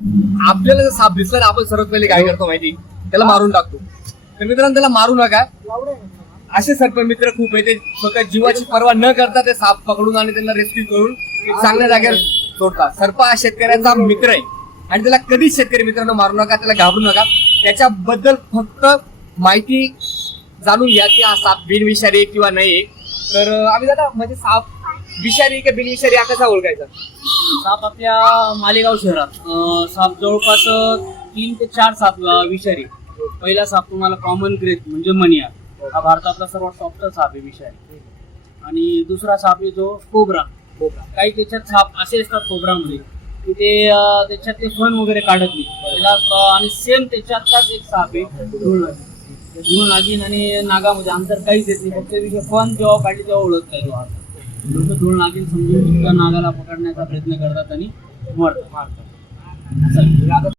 आपल्याला जर साप दिसला ना आपण सर्वात पहिले काय करतो माहिती, त्याला मारून टाकतो. तर मित्रांनो त्याला मारू नका. असे सर्प मित्र खूप आहे, ते स्वतः जीवाची पर्वा न करता ते साप पकडून आणि त्यांना रेस्क्यू करून एक चांगल्या जागेवर सोडतात. सर्प हा शेतकऱ्याचा मित्र आहे आणि त्याला कधीच शेतकरी मित्रांनो मारू नका, त्याला घाबरू नका. त्याच्याबद्दल फक्त माहिती जाणून घ्या की हा साप बिनविषारी किंवा नाही. तर आम्ही दादा म्हणजे साप विषारी का बिनविषारी हा कसा ओळखायचा? साप आपल्या मालेगाव शहरात साप जवळपास 3 ते 4 साप विषारी. पहिला साप तुम्हाला कॉमन ग्रेथ म्हणजे मनिया, हा भारतातला सर्वात सॉफ्ट साप आहे विषारी. आणि दुसरा साप आहे जो कोब्रा. काही त्याच्यात साप असे असतात कोब्रामध्ये की ते त्याच्यात ते फण वगैरे काढत नाही त्याला. आणि सेम त्याच्यातलाच एक साप आहे धूळ नागिन आणि नागामध्ये अंतर काहीच येत नाही, फक्त विषय फण जेव्हा काढली तेव्हा ओळखता येतो. लोक धूळ नागिन समजून सुद्धा नागाला पकडण्याचा प्रयत्न करतात आणि मारतात.